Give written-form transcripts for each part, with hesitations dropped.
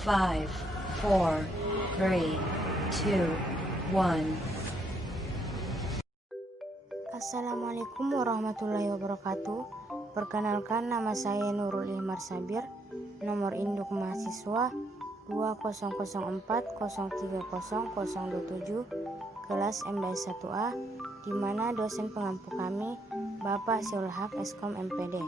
5, 4, 3, 2, 1. Assalamualaikum warahmatullahi wabarakatuh. Perkenalkan, nama saya Nurul Ihmar Sabir. Nomor induk mahasiswa 2004030027, kelas MBS 1A, di mana dosen pengampu kami Bapak Syarul Haq Eskom MPD.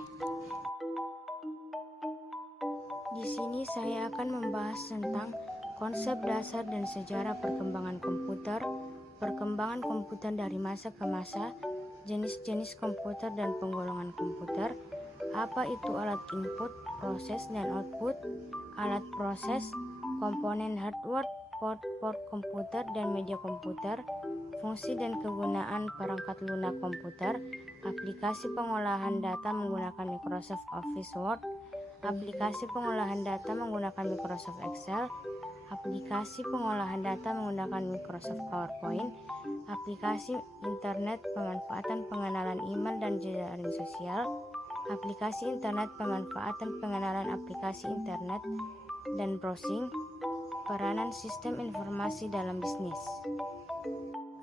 Di sini saya akan membahas tentang konsep dasar dan sejarah perkembangan komputer dari masa ke masa, jenis-jenis komputer dan penggolongan komputer, apa itu alat input, proses dan output, alat proses, komponen hardware, port komputer dan media komputer, fungsi dan kegunaan perangkat lunak komputer, aplikasi pengolahan data menggunakan Microsoft Office Word, aplikasi pengolahan data menggunakan Microsoft Excel, aplikasi pengolahan data menggunakan Microsoft PowerPoint, aplikasi internet, pemanfaatan pengenalan email dan jejaring sosial, aplikasi internet, pemanfaatan pengenalan aplikasi internet dan browsing, peranan sistem informasi dalam bisnis.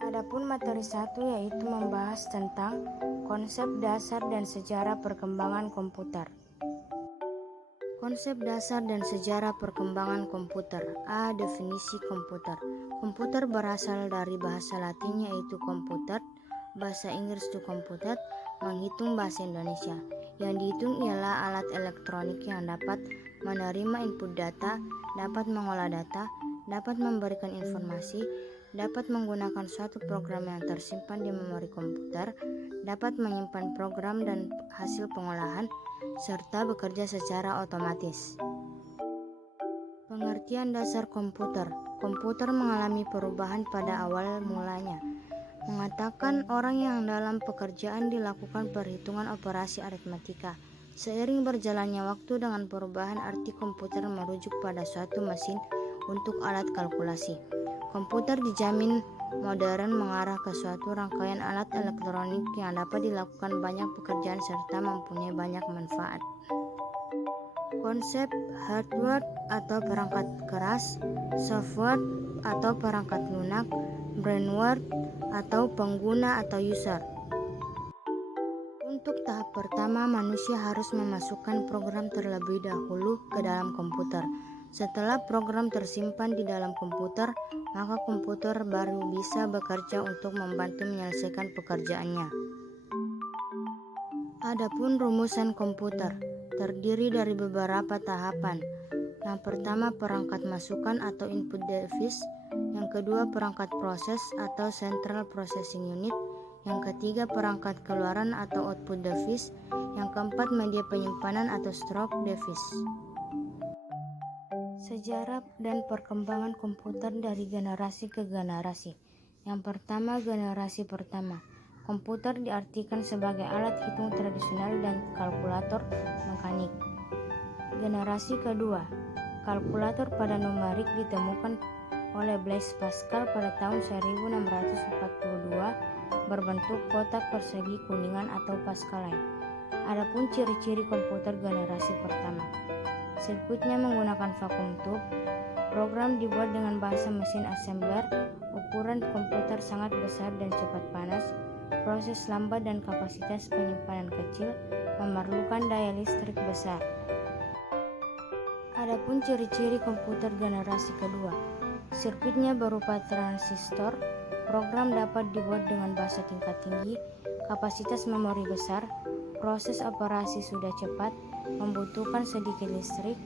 Adapun materi 1 yaitu membahas tentang konsep dasar dan sejarah perkembangan komputer. Konsep dasar dan sejarah perkembangan komputer. A. Definisi komputer. Komputer berasal dari bahasa Latin yaitu komputer, bahasa Inggris itu komputer, menghitung bahasa Indonesia. Yang dihitung ialah alat elektronik yang dapat menerima input data, dapat mengolah data, dapat memberikan informasi, dapat menggunakan suatu program yang tersimpan di memori komputer, dapat menyimpan program dan hasil pengolahan, serta bekerja secara otomatis. Pengertian dasar komputer. Komputer mengalami perubahan pada awal mulanya, mengatakan orang yang dalam pekerjaan dilakukan perhitungan operasi aritmatika. Seiring berjalannya waktu dengan perubahan arti komputer merujuk pada suatu mesin untuk alat kalkulasi. Komputer dijamin modern mengarah ke suatu rangkaian alat elektronik yang dapat dilakukan banyak pekerjaan serta mempunyai banyak manfaat. Konsep hardware atau perangkat keras, software atau perangkat lunak, brainware atau pengguna atau user. Untuk tahap pertama, manusia harus memasukkan program terlebih dahulu ke dalam komputer. Setelah program tersimpan di dalam komputer, maka komputer baru bisa bekerja untuk membantu menyelesaikan pekerjaannya. Adapun rumusan komputer terdiri dari beberapa tahapan. Yang pertama, perangkat masukan atau input device. Yang kedua, perangkat proses atau central processing unit. Yang ketiga, perangkat keluaran atau output device. Yang keempat, media penyimpanan atau storage device. Sejarah dan perkembangan komputer dari generasi ke generasi. Yang pertama, generasi pertama. Komputer diartikan sebagai alat hitung tradisional dan kalkulator mekanik. Generasi kedua, kalkulator pada numerik ditemukan oleh Blaise Pascal pada tahun 1642 berbentuk kotak persegi kuningan atau Pascaline. Adapun ciri-ciri komputer generasi pertama. Sirkuitnya menggunakan vacuum tube, program dibuat dengan bahasa mesin assembler, ukuran komputer sangat besar dan cepat panas, proses lambat dan kapasitas penyimpanan kecil, memerlukan daya listrik besar. Adapun ciri-ciri komputer generasi kedua. Sirkuitnya berupa transistor, program dapat dibuat dengan bahasa tingkat tinggi, kapasitas memori besar, proses operasi sudah cepat, membutuhkan sedikit listrik.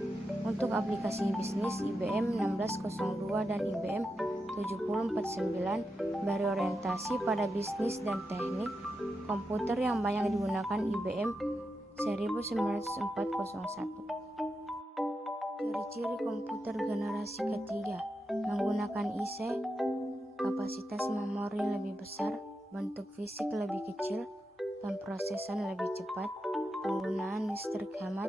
Untuk aplikasi bisnis, IBM 1602 dan IBM 7049 berorientasi pada bisnis dan teknik. Komputer yang banyak digunakan IBM 19401. Ciri-ciri komputer generasi ketiga. Menggunakan IC, kapasitas memori lebih besar, bentuk fisik lebih kecil, pemrosesan lebih cepat, penggunaan listrik hemat,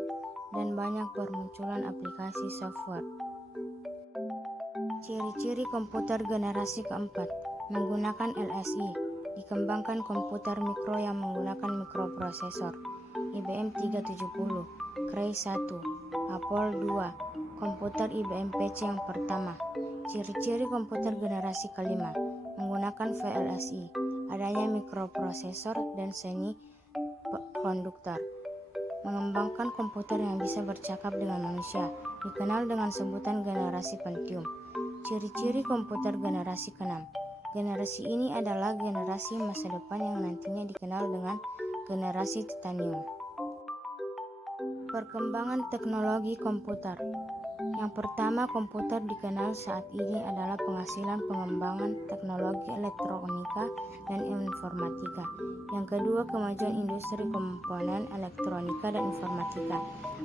dan banyak bermunculan aplikasi software. Ciri-ciri komputer generasi keempat. Menggunakan LSI. Dikembangkan komputer mikro yang menggunakan mikroprosesor. IBM 370, Cray 1, Apple 2, Komputer IBM PC yang pertama. Ciri-ciri komputer generasi kelima. Menggunakan VLSI. Adanya mikroprosesor dan semikonduktor. Mengembangkan komputer yang bisa bercakap dengan manusia. Dikenal dengan sebutan generasi Pentium. Ciri-ciri komputer generasi keenam. Generasi ini adalah generasi masa depan yang nantinya dikenal dengan generasi Titanium. Perkembangan teknologi komputer. Yang pertama, komputer dikenal saat ini adalah penghasilan pengembangan teknologi elektronika dan informatika. Yang kedua, kemajuan industri komponen elektronika dan informatika.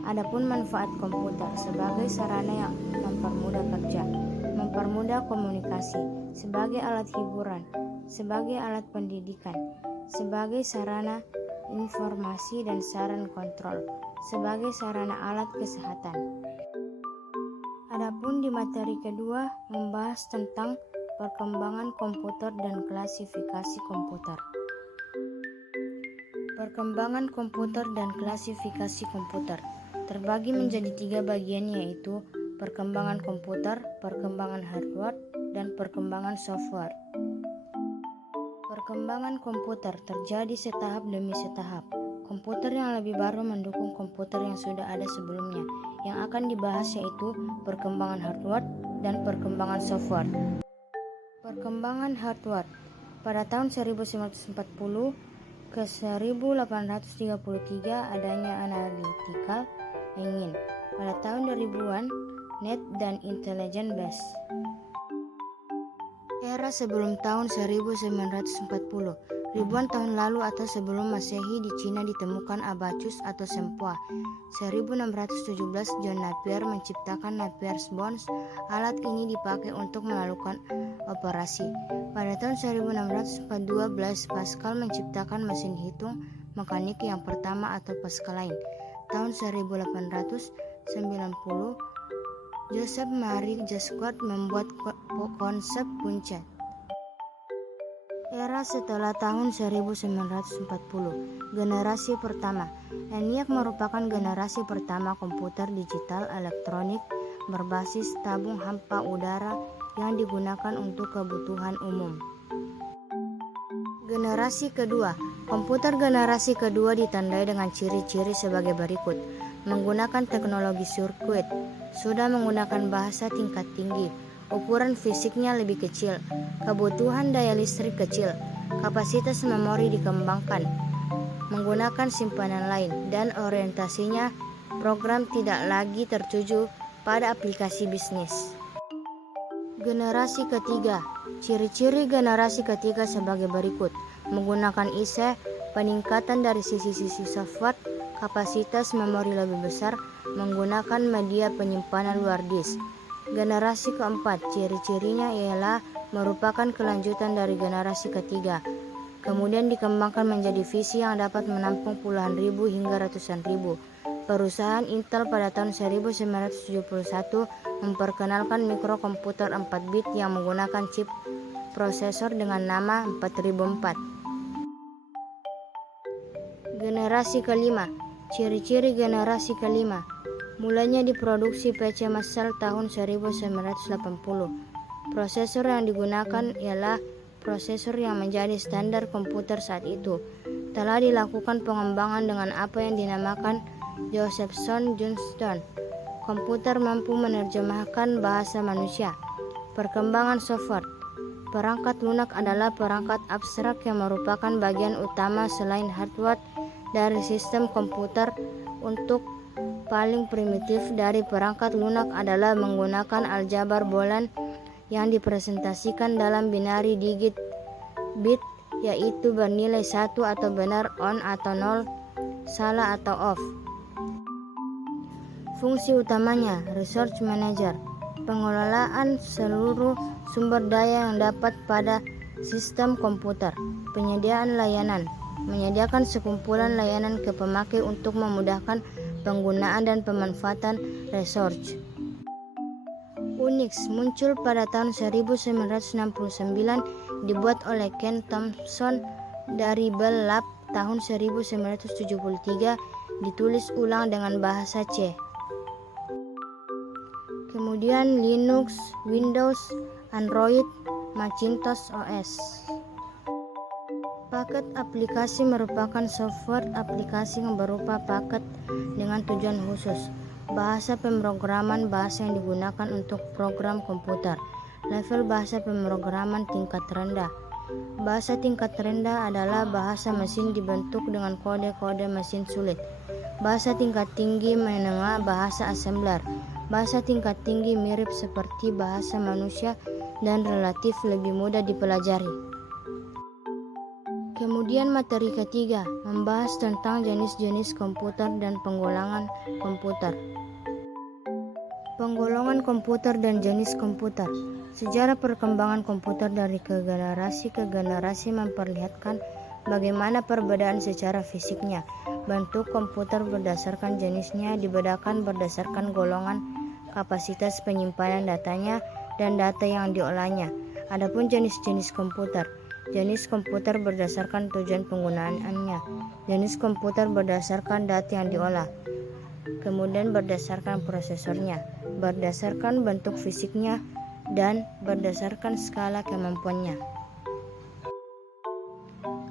Adapun manfaat komputer sebagai sarana yang mempermudah kerja, mempermudah komunikasi, sebagai alat hiburan, sebagai alat pendidikan, sebagai sarana informasi dan saran kontrol, sebagai sarana alat kesehatan. Adapun di materi kedua membahas tentang perkembangan komputer dan klasifikasi komputer. Perkembangan komputer dan klasifikasi komputer terbagi menjadi 3 bagian, yaitu perkembangan komputer, perkembangan hardware, dan perkembangan software. Perkembangan komputer terjadi setahap demi setahap. Komputer yang lebih baru mendukung komputer yang sudah ada sebelumnya. Yang akan dibahas yaitu perkembangan hardware dan perkembangan software. Perkembangan hardware. Pada tahun 1940 ke 1833 adanya analytical engine. Pada tahun 2000-an, net dan intelligent base. Era sebelum tahun 1940. Ribuan tahun lalu atau sebelum Masehi di Cina ditemukan abacus atau sempoa. 1617 John Napier menciptakan Napier's Bones. Alat ini dipakai untuk melakukan operasi. Pada tahun 1612 Pascal menciptakan mesin hitung mekanik yang pertama atau Pascaline. Tahun 1890 Joseph Marie Jacquard membuat konsep puncet. Era setelah tahun 1940. Generasi pertama. ENIAC merupakan generasi pertama komputer digital elektronik berbasis tabung hampa udara yang digunakan untuk kebutuhan umum. Generasi kedua. Komputer generasi kedua ditandai dengan ciri-ciri sebagai berikut. Menggunakan teknologi sirkuit, sudah menggunakan bahasa tingkat tinggi. Ukuran fisiknya lebih kecil, kebutuhan daya listrik kecil, kapasitas memori dikembangkan, menggunakan simpanan lain, dan orientasinya program tidak lagi tertuju pada aplikasi bisnis. Generasi ketiga. Ciri-ciri generasi ketiga sebagai berikut. Menggunakan IC, peningkatan dari sisi-sisi software, kapasitas memori lebih besar, menggunakan media penyimpanan luar disk. Generasi keempat, ciri-cirinya ialah merupakan kelanjutan dari generasi ketiga. Kemudian dikembangkan menjadi PC yang dapat menampung puluhan ribu hingga ratusan ribu. Perusahaan Intel pada tahun 1971 memperkenalkan mikrokomputer 4 bit yang menggunakan chip prosesor dengan nama 4004. Generasi kelima. Ciri-ciri generasi kelima. Mulanya diproduksi PC massal tahun 1980. Prosesor yang digunakan ialah prosesor yang menjadi standar komputer saat itu. Telah dilakukan pengembangan dengan apa yang dinamakan Josephson Johnston. Komputer mampu menerjemahkan bahasa manusia. Perkembangan software. Perangkat lunak adalah perangkat abstrak yang merupakan bagian utama selain hardware dari sistem komputer. Untuk paling primitif dari perangkat lunak adalah menggunakan aljabar Boolean yang dipresentasikan dalam binary digit bit, yaitu bernilai 1 atau benar, on atau 0, salah atau off. Fungsi utamanya, resource manager, pengelolaan seluruh sumber daya yang dapat pada sistem komputer. Penyediaan layanan, menyediakan sekumpulan layanan ke pemakai untuk memudahkan penggunaan dan pemanfaatan resource. Unix muncul pada tahun 1969, dibuat oleh Ken Thompson dari Bell Lab. Tahun 1973 ditulis ulang dengan bahasa C. kemudian Linux, Windows, Android, Macintosh OS. Paket aplikasi merupakan software aplikasi yang berupa paket dengan tujuan khusus. Bahasa pemrograman bahasa yang digunakan untuk program komputer. Level bahasa pemrograman tingkat rendah. Bahasa tingkat rendah adalah bahasa mesin dibentuk dengan kode-kode mesin sulit. Bahasa tingkat tinggi menengah bahasa assembler. Bahasa tingkat tinggi mirip seperti bahasa manusia dan relatif lebih mudah dipelajari. Kemudian materi ketiga, membahas tentang jenis-jenis komputer dan penggolongan komputer. Penggolongan komputer dan jenis komputer. Sejarah perkembangan komputer dari generasi ke generasi memperlihatkan bagaimana perbedaan secara fisiknya. Bentuk komputer berdasarkan jenisnya dibedakan berdasarkan golongan, kapasitas penyimpanan datanya, dan data yang diolahnya. Adapun jenis-jenis komputer. Jenis komputer berdasarkan tujuan penggunaannya. Jenis komputer berdasarkan data yang diolah. Kemudian berdasarkan prosesornya, berdasarkan bentuk fisiknya, dan berdasarkan skala kemampuannya.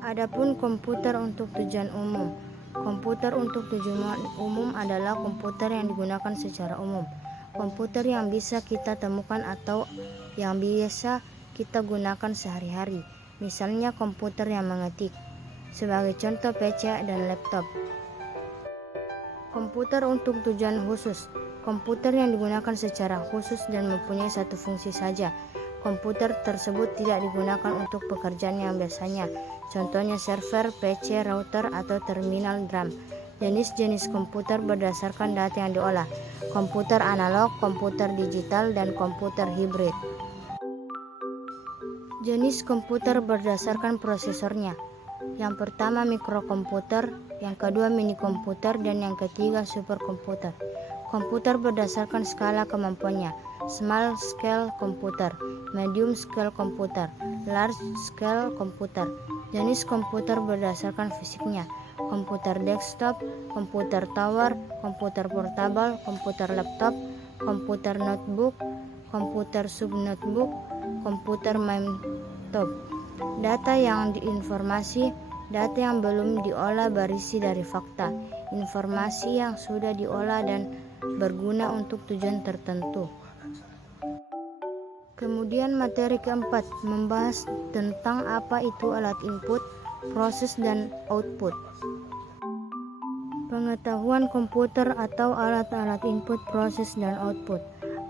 Adapun komputer untuk tujuan umum. Komputer untuk tujuan umum adalah komputer yang digunakan secara umum. Komputer yang bisa kita temukan atau yang biasa kita gunakan sehari-hari. Misalnya komputer yang mengetik. Sebagai contoh PC dan laptop. Komputer untuk tujuan khusus. Komputer yang digunakan secara khusus dan mempunyai satu fungsi saja. Komputer tersebut tidak digunakan untuk pekerjaan yang biasanya. Contohnya server, PC, router, atau terminal DRAM. Jenis-jenis komputer berdasarkan data yang diolah. Komputer analog, komputer digital, dan komputer hibrid. Jenis komputer berdasarkan prosesornya. Yang pertama mikrokomputer, yang kedua mini komputer, dan yang ketiga superkomputer. Komputer berdasarkan skala kemampuannya. Small scale komputer, medium scale komputer, large scale komputer. Jenis komputer berdasarkan fisiknya. Komputer desktop, komputer tower, komputer portable, komputer laptop, komputer notebook, komputer subnotebook, komputer maintop. Data yang diinformasi, data yang belum diolah berisi dari fakta, informasi yang sudah diolah dan berguna untuk tujuan tertentu. Kemudian materi keempat, membahas tentang apa itu alat input, proses, dan output. Pengetahuan komputer atau alat-alat input, proses, dan output.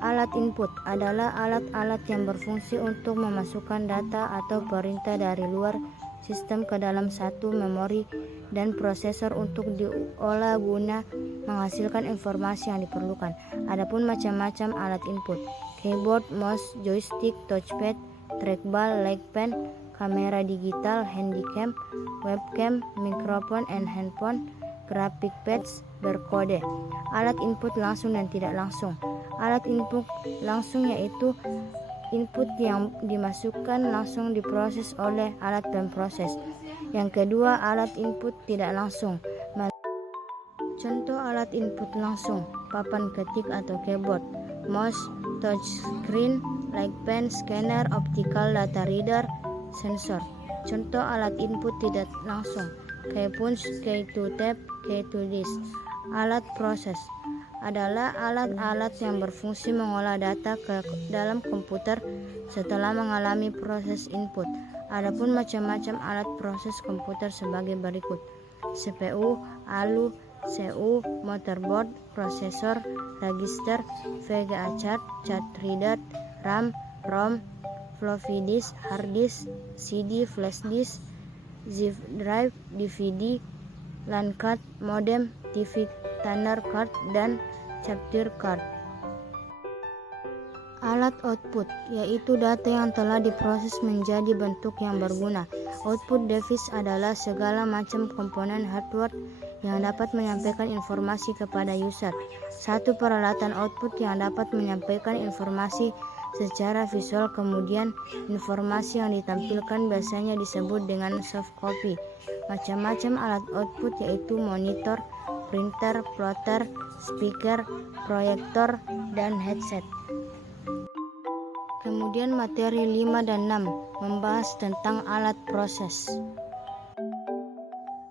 Alat input adalah alat-alat yang berfungsi untuk memasukkan data atau perintah dari luar sistem ke dalam satu memori dan prosesor untuk diolah guna menghasilkan informasi yang diperlukan. Adapun macam-macam alat input: keyboard, mouse, joystick, touchpad, trackball, light pen, kamera digital, handycam, webcam, mikrofon and handphone, graphic pads, berkode. Alat input langsung dan tidak langsung. Alat input langsung yaitu input yang dimasukkan langsung diproses oleh alat pemproses. Yang kedua, alat input tidak langsung. Contoh alat input langsung: papan ketik atau keyboard, mouse, touchscreen, light pen, scanner, optical data reader, sensor. Contoh alat input tidak langsung: key punch, key to tape, key to disk. Alat proses adalah alat-alat yang berfungsi mengolah data ke dalam komputer setelah mengalami proses input. Adapun macam-macam alat proses komputer sebagai berikut: CPU, ALU, CU, motherboard, prosesor, register, VGA chart, chart reader, RAM, ROM, floppy disk, hard disk, CD, flash disk, zip drive, DVD, LAN card, modem, TV tuner card, dan capture card. Alat output yaitu data yang telah diproses menjadi bentuk yang berguna. Output device adalah segala macam komponen hardware yang dapat menyampaikan informasi kepada user. Satu peralatan output yang dapat menyampaikan informasi secara visual, kemudian informasi yang ditampilkan biasanya disebut dengan soft copy. Macam-macam alat output yaitu monitor, printer, plotter, speaker, proyektor, dan headset. Kemudian materi 5 dan 6 membahas tentang alat proses.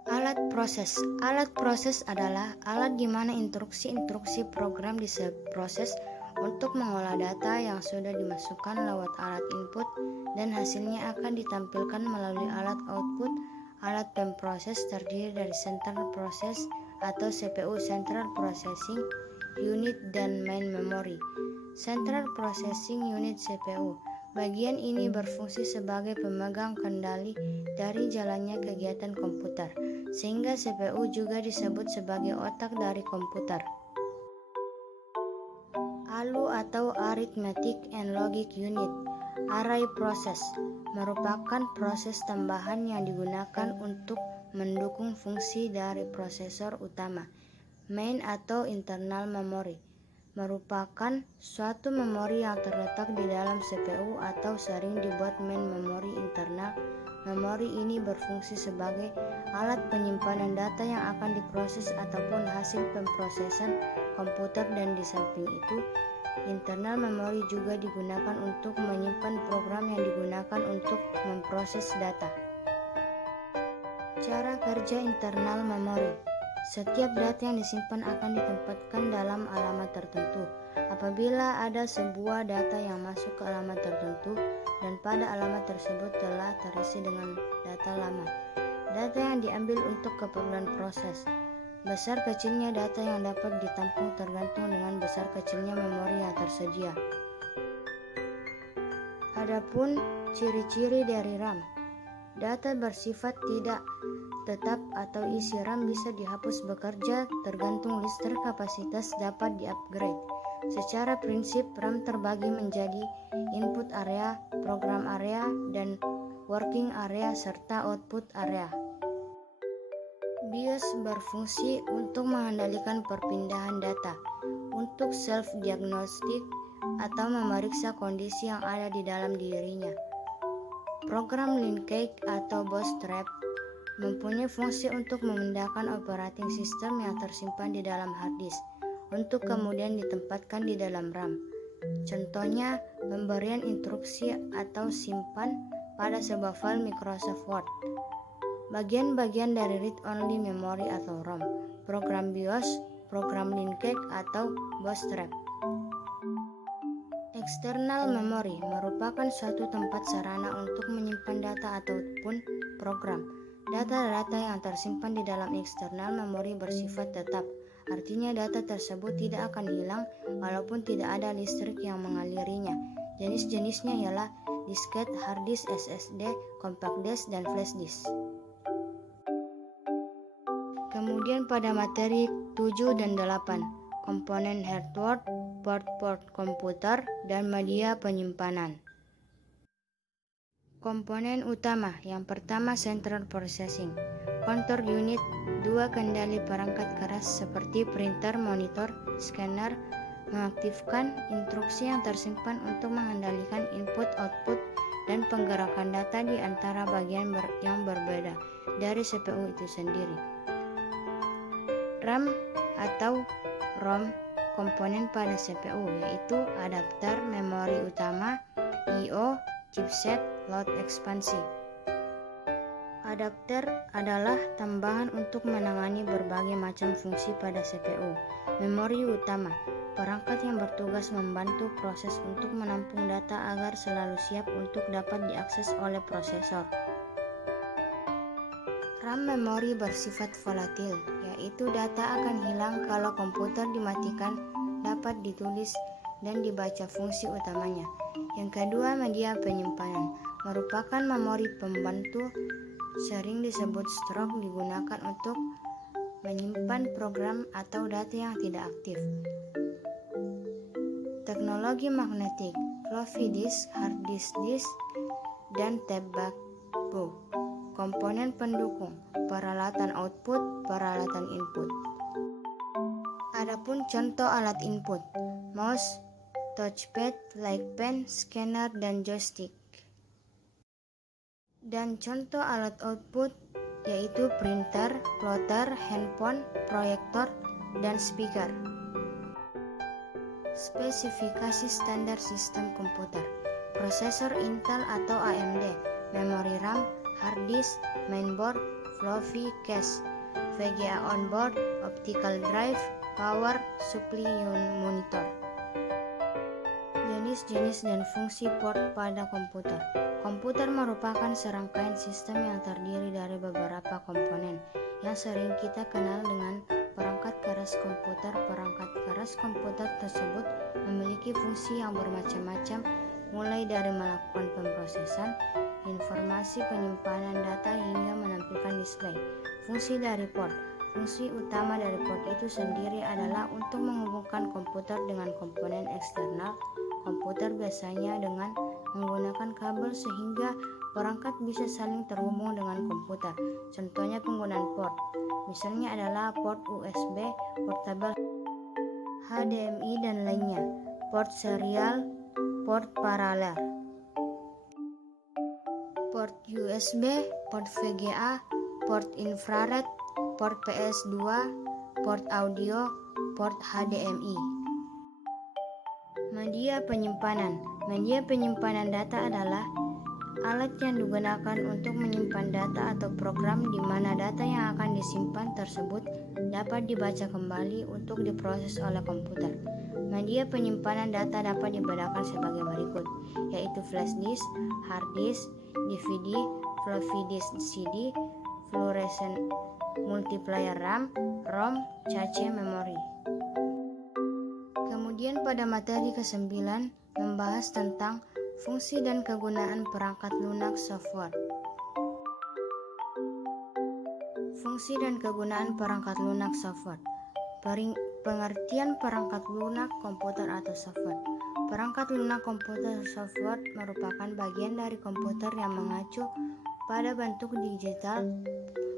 Alat proses. Alat proses adalah alat di mana instruksi-instruksi program diproses untuk mengolah data yang sudah dimasukkan lewat alat input dan hasilnya akan ditampilkan melalui alat output. Alat pemproses terdiri dari central process atau CPU, central processing unit, dan main memory. Central processing unit CPU. Bagian ini berfungsi sebagai pemegang kendali dari jalannya kegiatan komputer, sehingga CPU juga disebut sebagai otak dari komputer. ALU atau Arithmetic and Logic Unit. Array process merupakan proses tambahan yang digunakan untuk mendukung fungsi dari prosesor utama. Main atau internal memory merupakan suatu memori yang terletak di dalam CPU atau sering dibuat main memory internal. Memori ini berfungsi sebagai alat penyimpanan data yang akan diproses ataupun hasil pemrosesan komputer, dan di samping itu internal memory juga digunakan untuk menyimpan program yang digunakan untuk memproses data. Cara kerja internal memory. Setiap data yang disimpan akan ditempatkan dalam alamat tertentu. Apabila ada sebuah data yang masuk ke alamat tertentu dan pada alamat tersebut telah terisi dengan data lama, data yang diambil untuk keperluan proses. Besar kecilnya data yang dapat ditampung tergantung dengan besar kecilnya memori yang tersedia. Adapun ciri-ciri dari RAM. Data bersifat tidak tetap atau isi RAM bisa dihapus bekerja tergantung listrik kapasitas dapat di-upgrade. Secara prinsip, RAM terbagi menjadi input area, program area, dan working area serta output area. BIOS berfungsi untuk mengendalikan perpindahan data, untuk self-diagnostic atau memeriksa kondisi yang ada di dalam dirinya. Program linkage atau bootstrap mempunyai fungsi untuk memindahkan operating system yang tersimpan di dalam hard disk untuk kemudian ditempatkan di dalam RAM. Contohnya, pemberian instruksi atau simpan pada sebuah file Microsoft Word. Bagian-bagian dari read-only memory atau ROM, program BIOS, program linkage atau bootstrap. External memory merupakan suatu tempat sarana untuk menyimpan data ataupun program. Data-data yang tersimpan di dalam external memory bersifat tetap, artinya data tersebut tidak akan hilang walaupun tidak ada listrik yang mengalirinya. Jenis-jenisnya ialah disket, hard disk, SSD, compact disk, dan flash disk. Kemudian pada materi 7 dan 8, komponen hardware, port komputer, dan media penyimpanan. Komponen utama. Yang pertama, central processing. Control unit, dua kendali perangkat keras seperti printer, monitor, scanner, mengaktifkan instruksi yang tersimpan untuk mengendalikan input, output, dan penggerakan data di antara bagian yang berbeda dari CPU itu sendiri. RAM atau ROM, komponen pada CPU, yaitu adapter memori utama, I/O, chipset, load ekspansi. Adapter adalah tambahan untuk menangani berbagai macam fungsi pada CPU. Memori utama, perangkat yang bertugas membantu proses untuk menampung data agar selalu siap untuk dapat diakses oleh prosesor. RAM memori bersifat volatil, yaitu data akan hilang kalau komputer dimatikan, dapat ditulis dan dibaca fungsi utamanya. Yang kedua, media penyimpanan merupakan memori pembantu, sering disebut stroke, digunakan untuk menyimpan program atau data yang tidak aktif. Teknologi magnetik, floppy disk, hard disk, dan tape backbone. Komponen pendukung, peralatan output, peralatan input. Adapun contoh alat input, mouse, touchpad, like pen, scanner, dan joystick. Dan contoh alat output yaitu printer, plotter, handphone, proyektor, dan speaker. Spesifikasi standar sistem komputer. prosesor Intel atau AMD, memori RAM, hard disk, mainboard, floppy cache, VGA onboard, optical drive, power supply monitor. Jenis-jenis dan fungsi port pada komputer. Komputer merupakan serangkaian sistem yang terdiri dari beberapa komponen yang sering kita kenal dengan perangkat keras komputer. Perangkat keras komputer tersebut memiliki fungsi yang bermacam-macam, mulai dari melakukan pemrosesan informasi, penyimpanan data, hingga menampilkan display. Fungsi dari port. Fungsi utama dari port itu sendiri adalah untuk menghubungkan komputer dengan komponen eksternal komputer, biasanya dengan menggunakan kabel sehingga perangkat bisa saling terhubung dengan komputer. Contohnya penggunaan port, misalnya adalah port USB, portable, HDMI dan lainnya, port serial, port paralel, port USB, port VGA, port infrared, port PS2, port audio, port HDMI. Media penyimpanan. Media penyimpanan data adalah alat yang digunakan untuk menyimpan data atau program di mana data yang akan disimpan tersebut dapat dibaca kembali untuk diproses oleh komputer. Media penyimpanan data dapat dibedakan sebagai berikut, yaitu flash disk, hard disk, DVD, floppy disk CD, fluorescent multiplayer RAM, ROM, cache memori. Kemudian pada materi ke-9 membahas tentang fungsi dan kegunaan perangkat lunak software. Fungsi dan kegunaan perangkat lunak software. Pengertian perangkat lunak komputer atau software. Perangkat lunak komputer software merupakan bagian dari komputer yang mengacu pada bentuk digital.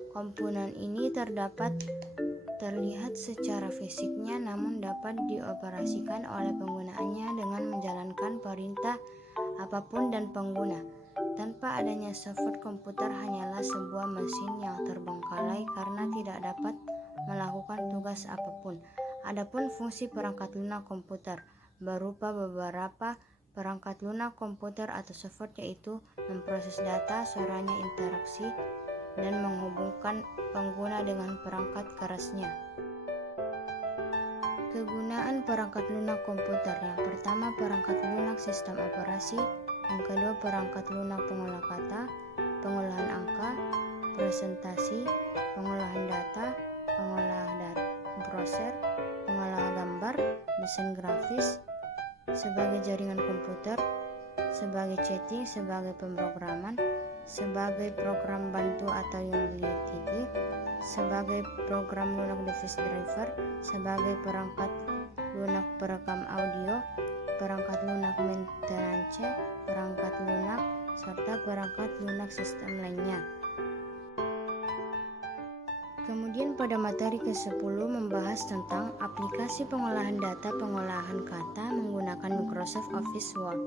Komponen ini terlihat secara fisiknya, namun dapat dioperasikan oleh penggunaannya dengan menjalankan perintah apapun dan pengguna. Tanpa adanya software, komputer hanyalah sebuah mesin yang terbengkalai karena tidak dapat melakukan tugas apapun. Adapun fungsi perangkat lunak komputer berupa beberapa perangkat lunak komputer atau software, yaitu memproses data, suaranya, interaksi, dan menghubungkan pengguna dengan perangkat kerasnya. Kegunaan perangkat lunak komputer. Yang pertama, perangkat lunak sistem operasi. Yang kedua, perangkat lunak pengolah kata, pengolahan angka, presentasi, pengolahan data, browser, pengolah gambar, desain grafis, sebagai jaringan komputer, sebagai chatting, sebagai pemrograman, sebagai program bantu atau utility, sebagai program lunak device driver, sebagai perangkat lunak perekam audio, perangkat lunak maintenance, perangkat lunak, serta perangkat lunak sistem lainnya. Kemudian pada materi ke-10 membahas tentang aplikasi pengolahan data, pengolahan kata menggunakan Microsoft Office Word.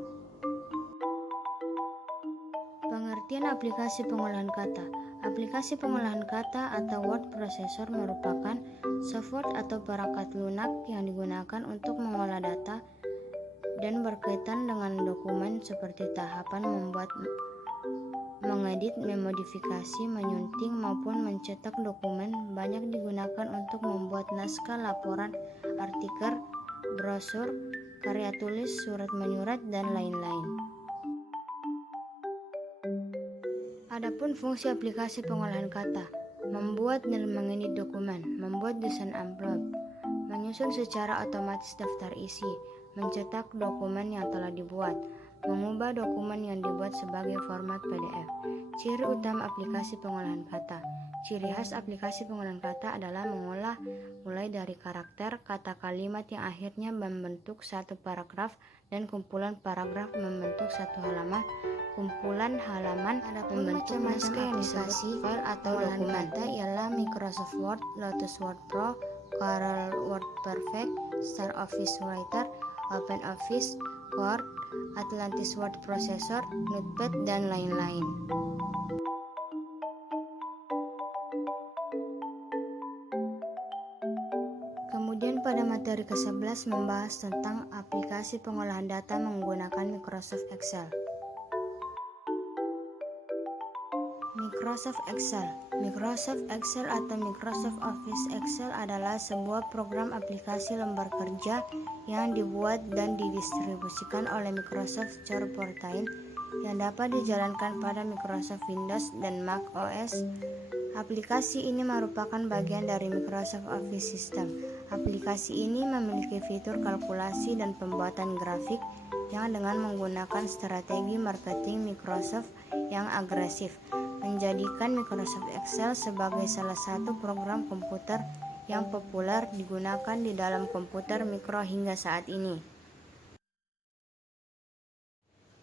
Pengertian aplikasi pengolahan kata. Aplikasi pengolahan kata atau word processor merupakan software atau perangkat lunak yang digunakan untuk mengolah data dan berkaitan dengan dokumen seperti tahapan membuat, mengedit, memodifikasi, menyunting, maupun mencetak dokumen. Banyak digunakan untuk membuat naskah, laporan, artikel, brosur, karya tulis, surat menyurat, dan lain-lain. Adapun fungsi aplikasi pengolahan kata: membuat dan mengedit dokumen, membuat desain amplop, menyusun secara otomatis daftar isi, mencetak dokumen yang telah dibuat, mengubah dokumen yang dibuat sebagai format PDF. Ciri utama aplikasi pengolahan kata. Ciri khas aplikasi pengolahan kata adalah mengolah mulai dari karakter, kata, kalimat yang akhirnya membentuk satu paragraf, dan kumpulan paragraf membentuk satu halaman. Kumpulan halaman membentuk naskah yang disebut file atau dokumen. Kata ialah Microsoft Word, Lotus Word Pro, Corel Word Perfect, Star Office Writer, OpenOffice, Word, Atlantis Word Processor, Notepad, dan lain-lain. Kemudian pada materi ke-11 membahas tentang aplikasi pengolahan data menggunakan Microsoft Microsoft Excel. Microsoft Excel. Microsoft Excel atau Microsoft Office Excel adalah sebuah program aplikasi lembar kerja yang dibuat dan didistribusikan oleh Microsoft secara portain yang dapat dijalankan pada Microsoft Windows dan Mac OS. Aplikasi ini merupakan bagian dari Microsoft Office System. Aplikasi ini memiliki fitur kalkulasi dan pembuatan grafik yang dengan menggunakan strategi marketing Microsoft yang agresif, menjadikan Microsoft Excel sebagai salah satu program komputer yang populer digunakan di dalam komputer mikro hingga saat ini.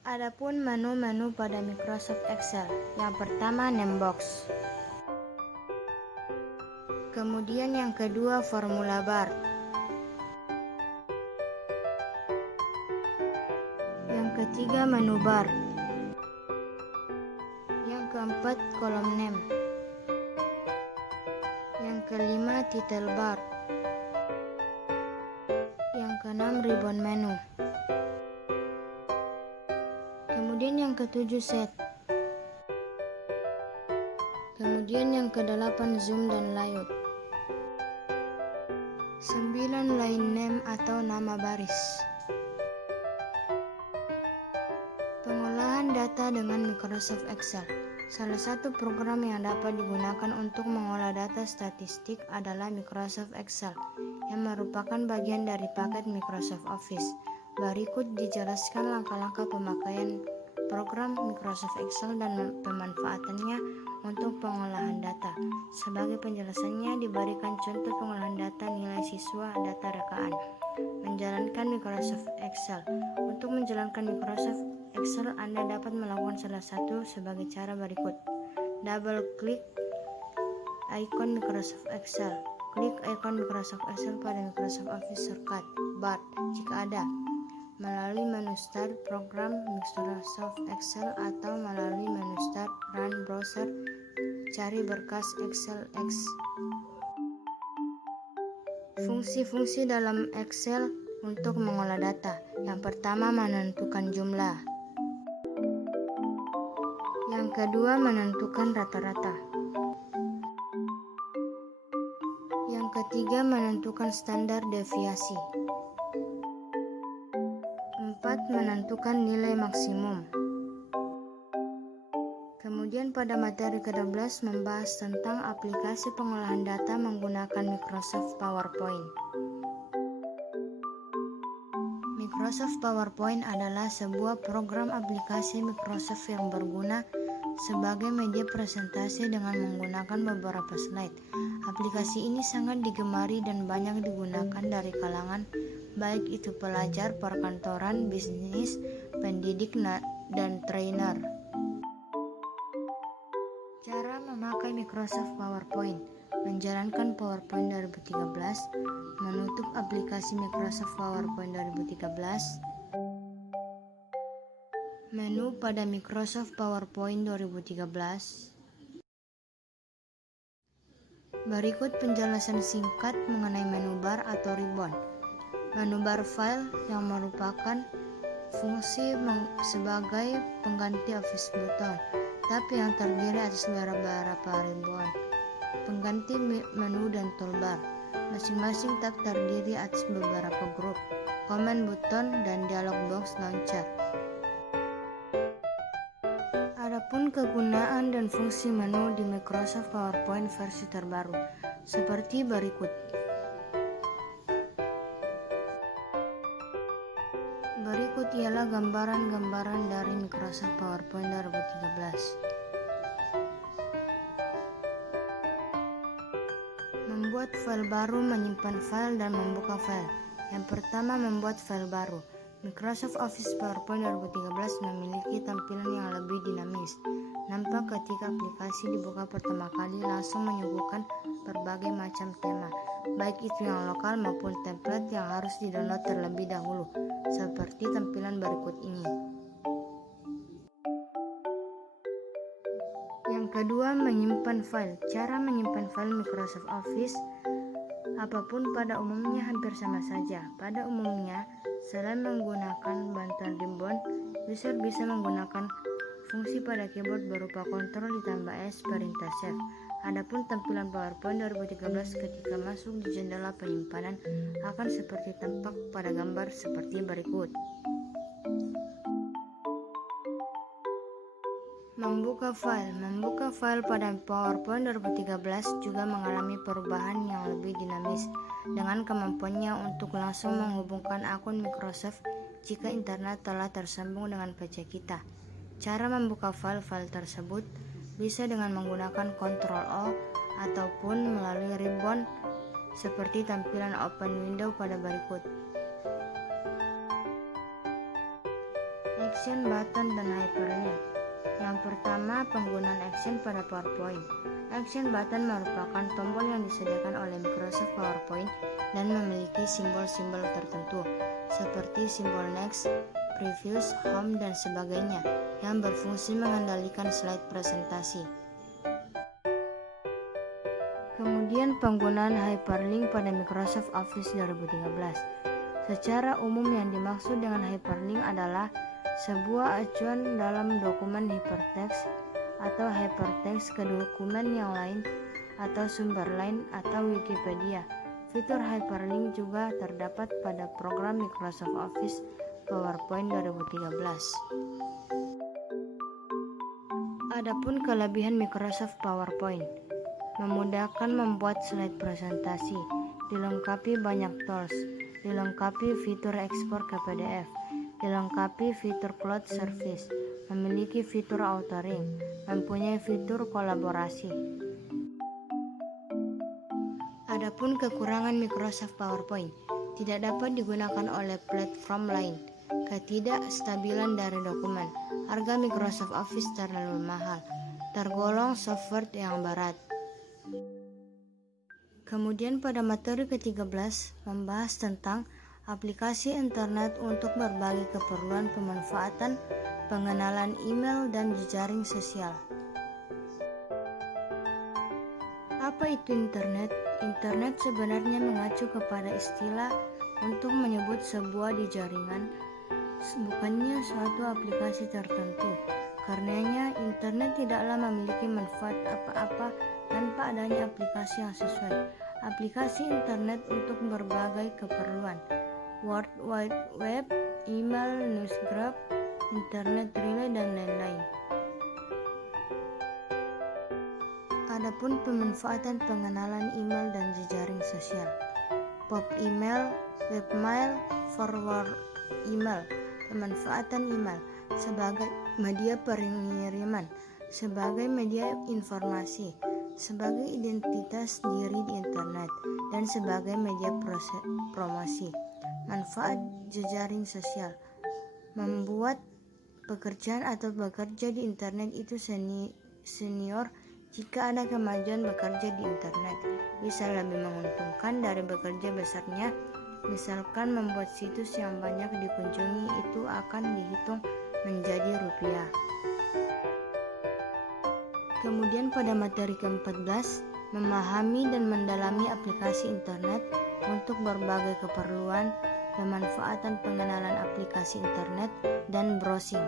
Adapun menu-menu pada Microsoft Excel. Yang pertama, name box. Kemudian yang kedua, formula bar. Yang ketiga, menu bar. Yang keempat, kolom name. Yang kelima, title bar. Yang keenam, ribbon menu. Kemudian yang ketujuh, set. Kemudian yang kedelapan, zoom dan layout. 9, line name atau nama baris. Pengolahan data dengan Microsoft Excel. Salah satu program yang dapat digunakan untuk mengolah data statistik adalah Microsoft Excel, yang merupakan bagian dari paket Microsoft Office. Berikut dijelaskan langkah-langkah pemakaian program Microsoft Excel dan pemanfaatannya untuk pengolahan data. Sebagai penjelasannya diberikan contoh pengolahan data nilai siswa data rekaan. Menjalankan Microsoft Excel. Untuk menjalankan Microsoft Excel, Anda dapat melakukan salah satu sebagai cara berikut. Double klik ikon Microsoft Excel. Klik ikon Microsoft Excel pada Microsoft Office Shortcut bar jika ada, melalui menu Start Program Microsoft Excel atau melalui menu Start Run Browser, cari berkas Excel X. Fungsi-fungsi dalam Excel untuk mengolah data. Yang pertama, menentukan jumlah. Yang kedua, menentukan rata-rata. Yang ketiga, menentukan standar deviasi. 4. Menentukan nilai maksimum. Kemudian pada materi ke-12 membahas tentang aplikasi pengolahan data menggunakan Microsoft PowerPoint. Microsoft PowerPoint adalah sebuah program aplikasi Microsoft yang berguna sebagai media presentasi dengan menggunakan beberapa slide. Aplikasi ini sangat digemari dan banyak digunakan dari kalangan baik itu pelajar, perkantoran, bisnis, pendidik, dan trainer. Cara memakai Microsoft PowerPoint. Menjalankan PowerPoint 2013, menutup aplikasi Microsoft PowerPoint 2013, menu pada Microsoft PowerPoint 2013. Berikut penjelasan singkat mengenai menu bar atau ribbon. Menu bar file yang merupakan fungsi sebagai pengganti Office button, tapi yang terdiri atas beberapa ribbon, pengganti menu dan toolbar. Masing-masing tab terdiri atas beberapa grup, command button, dan dialog box launcher. Adapun kegunaan dan fungsi menu di Microsoft PowerPoint versi terbaru seperti berikut. Berikut ialah gambaran-gambaran dari Microsoft PowerPoint 2013. Membuat file baru, menyimpan file, dan membuka file. Yang pertama, membuat file baru. Microsoft Office PowerPoint 2013 memiliki tampilan yang lebih dinamis. Nampak ketika aplikasi dibuka pertama kali langsung menyuguhkan berbagai macam tema, baik itu yang lokal maupun template yang harus di-download terlebih dahulu, seperti tampilan berikut ini. Yang kedua, menyimpan file. Cara menyimpan file Microsoft Office apapun pada umumnya hampir sama saja. Pada umumnya, selain menggunakan bantuan ribbon, User bisa menggunakan fungsi pada keyboard berupa Ctrl ditambah S perintah save. Adapun tampilan PowerPoint 2013 ketika masuk di jendela penyimpanan akan seperti tampak pada gambar seperti berikut. Membuka file pada PowerPoint 2013 juga mengalami perubahan yang lebih dinamis dengan kemampuannya untuk langsung menghubungkan akun Microsoft jika internet telah tersambung dengan PC kita. Cara membuka file-file tersebut bisa dengan menggunakan Ctrl+O ataupun melalui ribbon seperti tampilan Open Window pada berikut. Action button dan hyperlink. Yang pertama, penggunaan action pada PowerPoint. Action button merupakan tombol yang disediakan oleh Microsoft PowerPoint dan memiliki simbol-simbol tertentu seperti simbol next, previous, home, dan sebagainya yang berfungsi mengendalikan slide presentasi. Kemudian penggunaan hyperlink pada Microsoft Office 2013. Secara umum yang dimaksud dengan hyperlink adalah sebuah acuan dalam dokumen hypertext atau hypertext ke dokumen yang lain atau sumber lain atau Wikipedia. Fitur hyperlink juga terdapat pada program Microsoft Office PowerPoint 2013. Adapun kelebihan Microsoft PowerPoint, memudahkan membuat slide presentasi, dilengkapi banyak tools, dilengkapi fitur ekspor ke PDF, dilengkapi fitur cloud service, memiliki fitur authoring, mempunyai fitur kolaborasi. Adapun kekurangan Microsoft PowerPoint, tidak dapat digunakan oleh platform lain, ketidakstabilan dari dokumen, harga Microsoft Office terlalu mahal, tergolong software yang berat. Kemudian pada materi ke-13 membahas tentang aplikasi internet untuk berbagai keperluan pemanfaatan, pengenalan email, dan jejaring sosial. Apa itu internet? Internet sebenarnya mengacu kepada istilah untuk menyebut sebuah di jaringan, bukannya suatu aplikasi tertentu. Karenanya, internet tidaklah memiliki manfaat apa-apa tanpa adanya aplikasi yang sesuai. Aplikasi internet untuk berbagai keperluan, World Wide Web, email, newsgraph, internet relay, dan lain-lain. Adapun pemanfaatan pengenalan email dan jejaring sosial, pop email, webmail, forward email. Pemanfaatan email sebagai media pengiriman, sebagai media informasi, sebagai identitas diri di internet, dan sebagai media promosi. Manfaat jejaring sosial, membuat pekerjaan atau bekerja di internet itu senior. Jika ada kemajuan bekerja di internet, bisa lebih menguntungkan dari bekerja besarnya. Misalkan membuat situs yang banyak dikunjungi itu akan dihitung menjadi rupiah. Kemudian pada materi ke-14, memahami dan mendalami aplikasi internet untuk berbagai keperluan, pemanfaatan pengenalan aplikasi internet, dan browsing.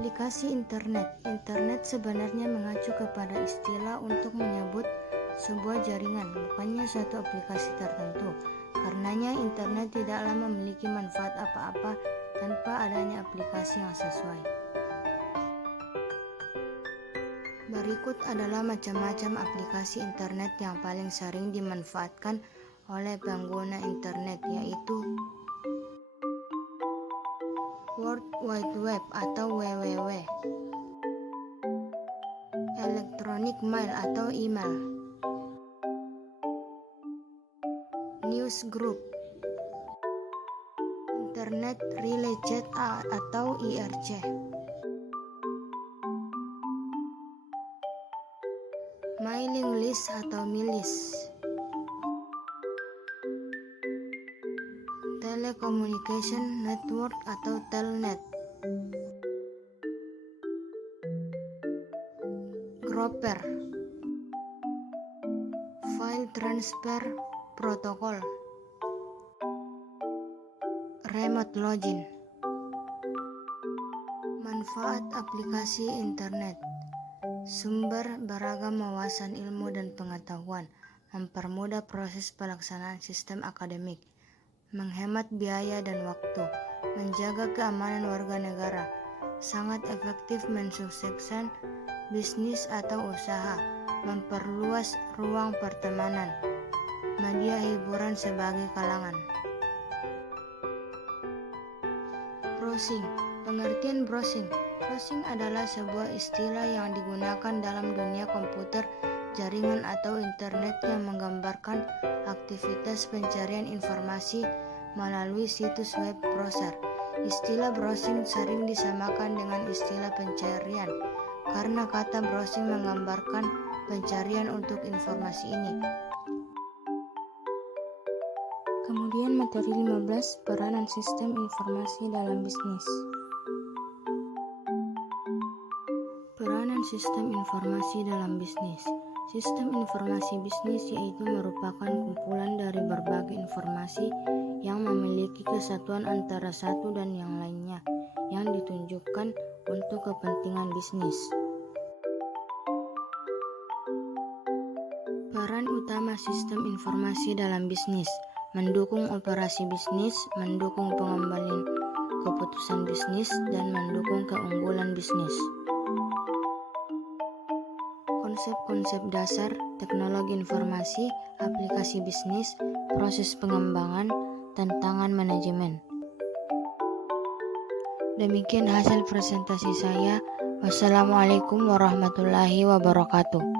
Aplikasi internet. Internet sebenarnya mengacu kepada istilah untuk menyebut sebuah jaringan, bukannya suatu aplikasi tertentu. Karenanya, internet tidaklah memiliki manfaat apa-apa tanpa adanya aplikasi yang sesuai. Berikut adalah macam-macam aplikasi internet yang paling sering dimanfaatkan oleh pengguna internet, yaitu World Wide Web atau WWW, Electronic Mail atau email, Newsgroup, Internet Relay Chat atau IRC, Mailing List atau Milis, Telecommunication Network atau Telnet, Grouper, File Transfer Protocol, Remote login. Manfaat aplikasi internet. Sumber beragam wawasan ilmu dan pengetahuan, mempermudah proses pelaksanaan sistem akademik, menghemat biaya dan waktu, menjaga keamanan warga negara, sangat efektif mensukseskan bisnis atau usaha, memperluas ruang pertemanan, media hiburan sebagai kalangan. Browsing. Pengertian browsing. Browsing adalah sebuah istilah yang digunakan dalam dunia komputer, jaringan atau internet yang menggambarkan aktivitas pencarian informasi melalui situs web browser. Istilah browsing sering disamakan dengan istilah pencarian karena kata browsing menggambarkan pencarian untuk informasi ini. Kemudian materi 15, peranan sistem informasi dalam bisnis. Peranan sistem informasi dalam bisnis. Sistem informasi bisnis yaitu merupakan kumpulan dari berbagai informasi yang memiliki kesatuan antara satu dan yang lainnya yang ditunjukkan untuk kepentingan bisnis. Peran utama sistem informasi dalam bisnis: mendukung operasi bisnis, mendukung pengambilan keputusan bisnis, dan mendukung keunggulan bisnis. Konsep-konsep dasar, teknologi informasi, aplikasi bisnis, proses pengembangan, tantangan manajemen. Demikian hasil presentasi saya. Wassalamualaikum warahmatullahi wabarakatuh.